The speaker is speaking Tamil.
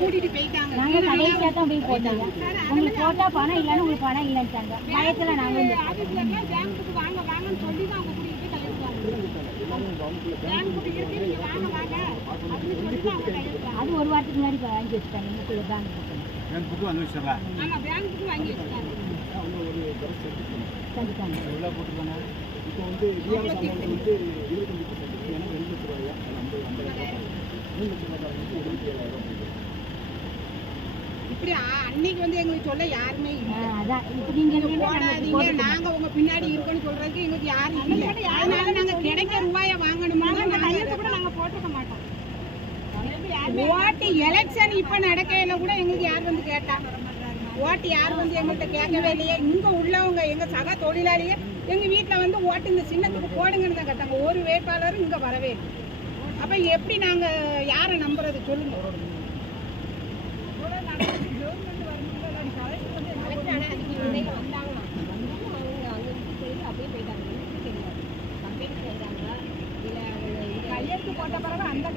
கூட்டிட்டு போயிட்டாங்க நாங்க கடைசியா தான் போய் போட்டோம் உங்களுக்கு போட்டா பணம் இல்லைன்னு உங்களுக்கு பணம் இல்லைன்ட்டாங்க பயத்துல நாங்க வந்து ஆபீஸ்ல பேங்க்குக்கு வாங்க வாங்கன்னு சொல்லி தான் அவங்க கூட்டிட்டு போய் கையெழுத்து பேங்க்குக்கு இருக்கு நீங்க வாங்க வாங்க அப்படின்னு சொல்லி தான் அவங்க கையெழுத்து அது ஒரு வாரத்துக்கு முன்னாடி வாங்கி வச்சுட்டாங்க பேங்க் ஆமா பேங்க்குக்கு வாங்கி வச்சுட்டாங்க கண்டிப்பாங்க எவ்வளோ போட்டுருக்காங்க இப்போ வந்து டிஆர்எஸ் அமௌண்ட் வந்து இருபத்தஞ்சு பர்சன்ட் ஏன்னா ரெண்டு லட்ச ரூபாயா ஐம்பது ஐம்பதாயிரம் மூணு லட்ச ரூபாய் வந்து எழுபத்தி ஏழாயிரம் இப்படி ஆ- அன்னைக்கு வந்து எங்களுக்கு சொல்ல யாருமே அதான். இப்போ நீங்க நீங்க இல்லைன்னா நாங்க போடாதீங்க. போட்டுக்க நாங்க உங்க பின்னாடி இருக்கோம்னு சொல்றதுக்கு எங்களுக்கு யாரும் இல்ல. அதனால நாங்க கிடைக்க ரூபாய வாங்கணுமா கையெழுத்து கூட நாங்க போட்டிருக்க மாட்டோம். ஓட்டு எலெக்ஷன் இப்ப நடக்கையில கூட எங்களுக்கு யார் வந்து கேட்டா. ஓட்டு யார் வந்து எங்கள்கிட்ட கேட்கவே இல்லையே. இங்க உள்ளவங்க எங்க சக தொழிலாளியே எங்க வீட்டுல வந்து ஓட்டு இந்த சின்னத்துக்கு போடுங்கன்னு தான் கேட்டாங்க. ஒரு வேட்பாளரும் இங்க வரவே இல்லை. அப்ப எப்படி நாங்க யாரை நம்புறது சொல்லுங்க. கையெழுத்து போட்ட பிறகு அந்த